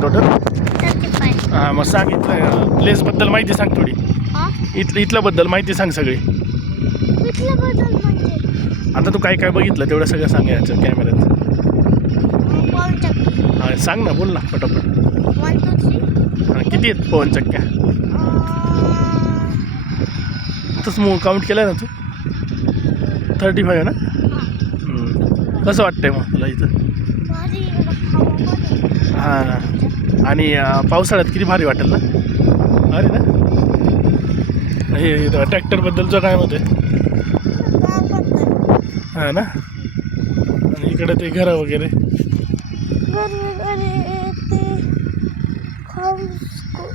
Total हां ah, मग सांग इथलं प्लेसबद्दल माहिती सांग थोडी. इथलं इथल्याबद्दल माहिती सांग सगळी. आता तू काय काय बघितलं तेवढं सगळं सांग याचं कॅमेऱ्यात हां सांग ना बोल ना पटापट. किती आहेत पवन चक्क्या? तसं मग काउंट केलं ना तू? थर्टी फाईव्ह ना. कसं वाटतंय मग तुला इथं? हां. आणि पावसाळ्यात किती भारी वाटेल ना? अरे ना? हे ट्रॅक्टरबद्दलचं काय मत आहे? हां ना? आणि इकडे ते घरं वगैरे.